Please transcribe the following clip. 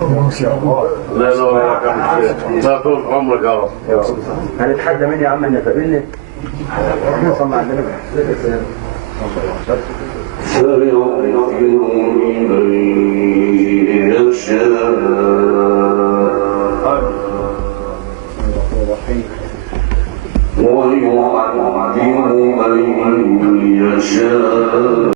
ما شاء الله. لا لا لا طول عمرك يا رب. هنتحدى مين يا عم ان تقابلني؟ صلى على النبي. فيغفر لمن يشاء ويعذب من يشاء